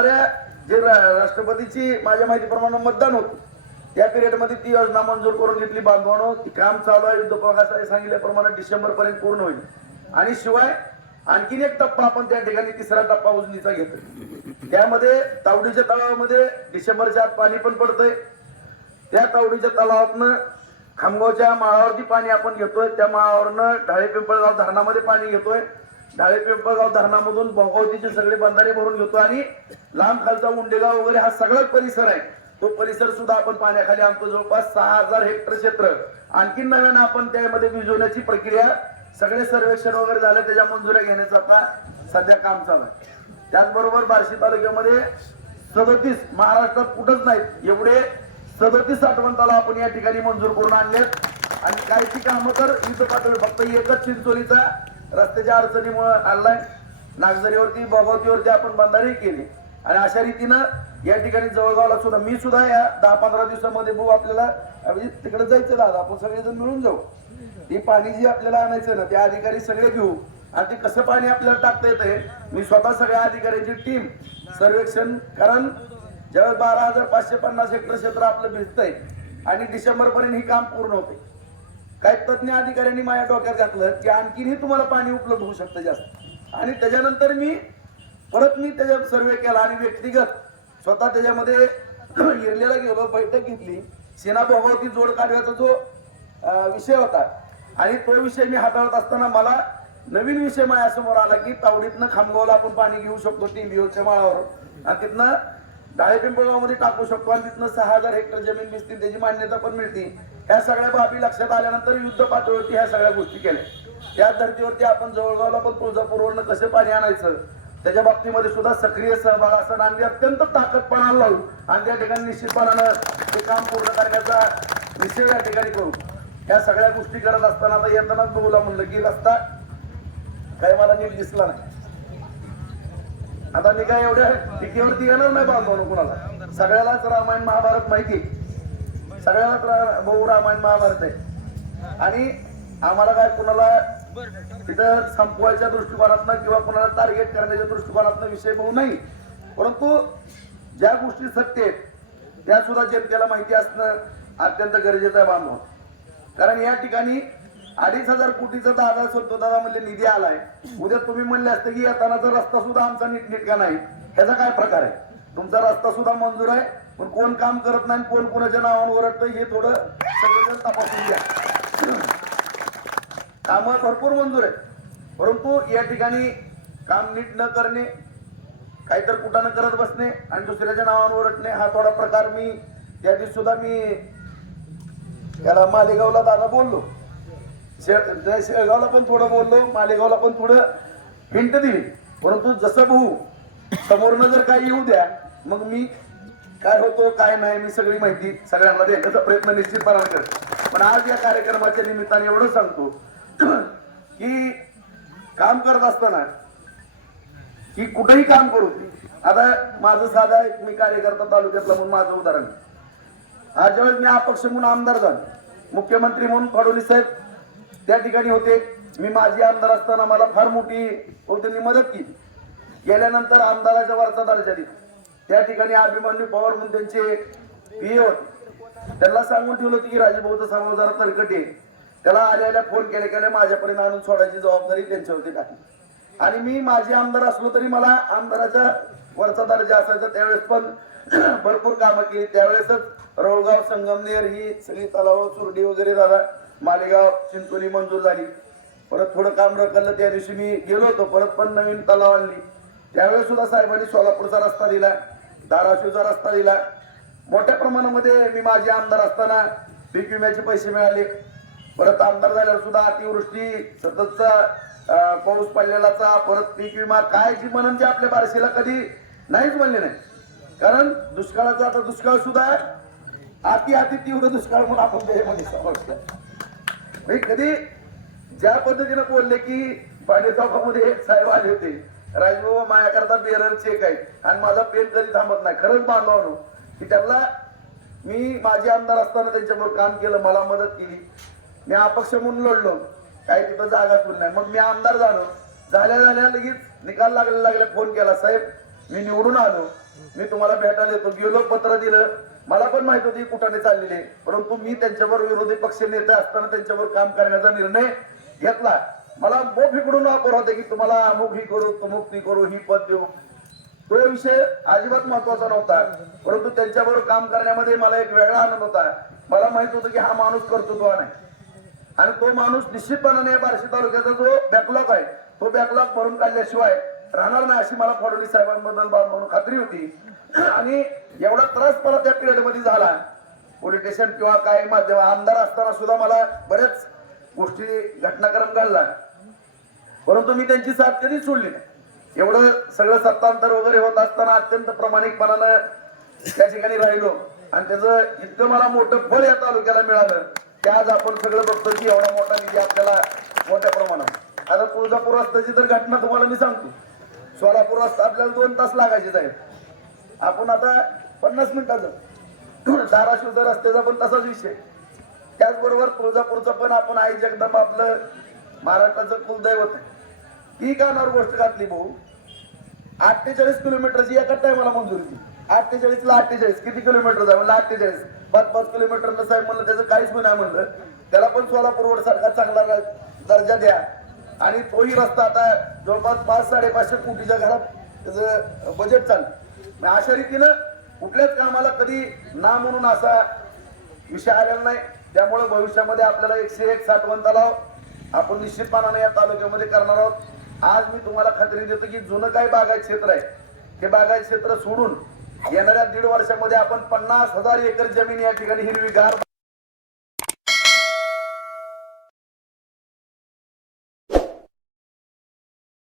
होणाऱ्या जे राष्ट्रपतीची माझ्या माहितीप्रमाणे मतदान होतं त्या पिरियडमध्ये ती योजना मंजूर करून घेतली बांधवानो. ती काम चालू आहे युद्ध सांगितल्याप्रमाणे डिसेंबर पर्यंत पूर्ण होईल. आणि शिवाय आणखीन एक टप्पा आपण त्या ठिकाणी तिसरा टप्पा उजनीचा घेतो त्यामध्ये तावडीच्या तलावामध्ये डिसेंबरच्या आत पाणी पण पडतंय. त्या तावडीच्या तलावातनं खामगावच्या माळावरती पाणी आपण घेतोय. त्या माळावरनं ढाळे पिंपळगाव धरणामध्ये पाणी घेतोय. डाळे पिंपळगाव धरणामधून भोगावतीचे सगळे बंधारे भरून घेतो आणि लांब खालचा उंडेगाव वगैरे हा सगळाच परिसर आहे. तो परिसर सुद्धा आपण पाण्याखाली आणतो. जवळपास सहा हजार हेक्टर क्षेत्र. आणखीन नव्यानं आपण त्यामध्ये भिजवण्याची प्रक्रिया सगळे सर्वेक्षण वगैरे झालं. त्याच्या मंजुऱ्या घेण्याचं आता सध्या काम चालू आहे. त्याचबरोबर बार्शी तालुक्यामध्ये सदतीस महाराष्ट्रात कुठंच नाहीत. एवढे सदतीस साठवण आपण या ठिकाणी मंजूर करून आणलेत. आणि काहीची कामं तर युद्ध पातळी फक्त एकच चिंचोलीचा रस्त्याच्या अडचणीमुळे आणलाय. नागझरीवरती भोगावतीवरती आपण बंधारे केले. आणि अशा रीतीनं या ठिकाणी जवळगावला सुद्धा मी सुद्धा या दहा पंधरा दिवसामध्ये भाऊ आपल्याला म्हणजे तिकडे जायचं दादा आपण सगळेजण मिळून जाऊ. ते पाणी जे आपल्याला आणायचं ना ते अधिकारी सगळे घेऊ. आणि ते कसं पाणी आपल्याला टाकता येतंय मी स्वतः सगळ्या अधिकाऱ्यांची टीम सर्वेक्षण कारण ज्यावेळेस बारा हजार पाचशे पन्नास हेक्टर क्षेत्र आपलं भिजतंय आणि डिसेंबर पर्यंत ही काम पूर्ण होते काही तज्ञ अधिकाऱ्यांनी माझ्या डोक्यात घातलं की आणखीनही तुम्हाला पाणी उपलब्ध होऊ शकतं जास्त. आणि त्याच्यानंतर मी परत मी त्याच्या सर्वे केला आणि व्यक्तिगत स्वतः त्याच्यामध्ये हिरलेला गेलो बैठक घेतली. सेना भोगावती जोड काढण्याचा जो विषय होता आणि तो विषय मी हाताळत असताना मला नवीन विषय माझ्यासमोर आला की तावडीतनं खामगावला आपण पाणी घेऊ शकतो टिंबिओच्या माळावर. आणि तिथनं डाळेपिंपळगावमध्ये टाकू शकतो आणि तिथनं सहा हजार हेक्टर जमीन दिसते त्याची मान्यता पण मिळते ह्या सगळ्या बाबी लक्षात आल्यानंतर युद्ध पातळीवरती ह्या सगळ्या गोष्टी केल्या. त्या धर्तीवरती आपण जवळगावला पण तुळजापूरवरनं कसे पाणी आणायचं? त्याच्या बाबतीमध्ये सुद्धा सक्रिय सहभाग असताना आम्ही अत्यंत ताकदपणा लावू आणि त्या ठिकाणी निश्चितपणानं ते काम पूर्ण करण्याचा निश्चय या ठिकाणी करू. ह्या सगळ्या गोष्टी करत असताना आता येतानाच बघूला म्हणलं की रस्ता काही मला नीट दिसला नाही. आता मी काय एवढ्या टिकेवरती येणार नाही बांधवलं कुणाला. सगळ्यालाच रामायण महाभारत माहिती आहे. सगळ्यालाच भाऊ बहु रामायण महाभारत आहे. आणि आम्हाला काय कुणाला तिथं संपवायच्या दृष्टिकोनातनं किंवा कुणाला टार्गेट करण्याच्या दृष्टिकोनातनं विषय भाऊ नाही. परंतु ज्या गोष्टी सत्य आहेत त्या सुद्धा जनतेला माहिती असणं अत्यंत गरजेचं आहे बांधव कारण या ठिकाणी अडीच हजार कोटीचा दादा सोडतो दादा म्हणजे निधी आलाय. उद्या तुम्ही म्हणले असते की येतानाचा रस्ता सुद्धा आमचा नीटनेटका नाही. ह्याचा काय प्रकार आहे? तुमचा रस्ता सुद्धा मंजूर आहे पण कोण काम करत नाही कोण कोणाच्या नावावर ओरडतं हे थोडं सगळेजण तपासून घ्या. काम भरपूर मंजूर आहे परंतु या ठिकाणी काम नीट न करणे काहीतरी कुठानं करत बसणे आणि दुसऱ्याच्या नावावर ओरडणे हा थोडा प्रकार मी त्या दिवशी सुद्धा मी त्याला मालेगावला दादा बोललो. शे- शेळगावला पण थोडं बोललो मालेगावला पण थोडं हिंट दिली. परंतु जसं भाऊ समोरनं जर काय येऊ द्या मग मी काय होतो काय नाही मी सगळी माहिती सगळ्यांना देण्याचा प्रयत्न निश्चितपणाने करतो पण आज या कार्यक्रमाच्या निमित्ताने एवढं सांगतो की काम करत असताना की कुठेही काम करू आता माझं साधा एक मी कार्यकर्ता तालुक्यातला म्हणून माझं उदाहरण. आज ज्यावेळेस मी अपक्ष म्हणून आमदार झालो मुख्यमंत्री म्हणून फडणवीस साहेब त्या ठिकाणी होते. मी माझी आमदार असताना मला फार मोठी त्यांनी मदत केली. गेल्यानंतर आमदाराच्या वरचा दर्जा दिला. त्या ठिकाणी अभिमन्यू पवार म्हणून त्यांचे पीए होते. त्यांना सांगून ठेवलं होतं की राजभाऊचा सांगू जरा तरकट आहे. त्याला आल्याला फोन केले केले माझ्यापर्यंत आणून सोडायची जबाबदारी त्यांच्यावरती टाकली. आणि मी माझे आमदार असलो तरी मला आमदाराच्या वरचा दर्जा असायचा. त्यावेळेस पण भरपूर कामं केली. त्यावेळेसच रोळगाव संगमनेर ही सगळी तलाव सुरडी वगैरे झाला. मालेगाव चिंचोली मंजूर झाली. परत थोडं काम रखलं त्या दिवशी मी गेलो होतो. परत पण नवीन तलाव आणली. त्यावेळेस सुद्धा साहेबांनी सोलापूरचा रस्ता दिला धाराशिवचा रस्ता दिला. मोठ्या प्रमाणामध्ये मी माझे आमदार असताना पीक विम्याचे पैसे मिळाले. परत आमदार झाल्यावर सुद्धा अतिवृष्टी सततचा पाऊस पडलेलाचा परत पीक विमा काय जी म्हणून ते आपल्या बारशीला कधी नाहीच म्हणले नाही. कारण दुष्काळाचा आता दुष्काळ सुद्धा अति अति तीव्र दुष्काळ म्हणून आपण ते म्हणजे समजतो म्हणजे कधी ज्या पद्धतीनं बोलले की पांडे चौकामध्ये एक साहेब आले होते राजबाबा माझ्याकरता बेरर चेक आहे आणि माझा पेन कधी थांबत नाही. खरंच बांधवानो की त्यांना मी माझे आमदार असताना त्यांच्याबरोबर काम केलं मला मदत केली. मी अपक्ष म्हणून लढलो. काही तिथं जागा नाही. मग मी आमदार झालो. झाल्या झाल्या लगेच निकाल लागल्या लागल्या फोन केला साहेब मी निवडून आलो. मी तुम्हाला भेटायला येतो. गेलो पत्र दिलं. मला पण माहीत होती कुठाने चाललेली. आहे. परंतु मी त्यांच्यावर विरोधी पक्ष नेते असताना त्यांच्यावर काम करण्याचा निर्णय घेतला. मला मोफ इकडून वापर होते की तुम्हाला अमुक ही करू तमुक ती करू ही पद देऊ. तो विषय अजिबात महत्त्वाचा नव्हता. परंतु त्यांच्याबरोबर काम करण्यामध्ये मला एक वेगळा आनंद होता. मला माहीत होतं की हा माणूस कर्तृत्वान नाही आणि तो माणूस निश्चितपणाने बार्शी तालुक्याचा जो बॅकलॉग आहे तो बॅकलॉग भरून काढल्याशिवाय राहणार नाही अशी मला फडणवीस साहेबांबद्दल म्हणून खात्री होती. आणि एवढा त्रास मला त्या पिरियडमध्ये झाला. पोलीस स्टेशन किंवा काय माध्यम आमदार असताना सुद्धा मला बऱ्याच गोष्टी घटनाक्रम घडला. परंतु मी त्यांची साथ कधीच सोडली नाही. एवढं सगळं सत्तांतर वगैरे होत असताना अत्यंत प्रामाणिकपणानं त्या ठिकाणी राहिलो. आणि त्याचं इतकं मला मोठं फळ या तालुक्याला मिळालं की आज आपण सगळं बघतो की एवढा मोठा निधी आपल्याला मोठ्या प्रमाणात. आता तुळजापूर रस्त्याची तर घटना तुम्हाला मी सांगतो. सोलापूर रस्ता आपल्याला दोन तास लागायचे साहेब. आपण आता पन्नास मिनिटाचं. धाराशिवचा रस्त्याचा पण तसाच विषय. त्याचबरोबर तुळजापूरचं पण आपण आई जगदंब आपलं महाराष्ट्राचं कुलदैवत आहे. ही कानावर गोष्ट घातली भाऊ. अठ्ठेचाळीस किलोमीटरची एका टायमाला मंजुरी दिली. अठ्ठेचाळीस ला अठ्ठेचाळीस. किती किलोमीटर आहे? म्हणलं अठ्ठेचाळीस. पाच पाच किलोमीटर साहेब म्हणलं त्याचं काहीच गुन्हा म्हणलं. त्याला पण सोलापूर रोड सारखा चांगला दर्जा द्या. आणि तोही रस्ता आता जवळपास पाच साडेपाचशे कोटीच्या घरात त्याचं बजेट चाललं अशा रीतीनं कुठल्याच कामाला कधी ना म्हणून असा विषय आलेला नाही. त्यामुळे भविष्यामध्ये आपल्याला एकशे एक साठवण तलाव आपण निश्चितपणाने या तालुक्यामध्ये करणार आहोत. आज मी तुम्हाला खात्री देतो की जुनं काय बागायत क्षेत्र आहे ते बागायत क्षेत्र सोडून येणाऱ्या दीड वर्षामध्ये आपण पन्नास हजार एकर जमीन या ठिकाणी हिरवीगार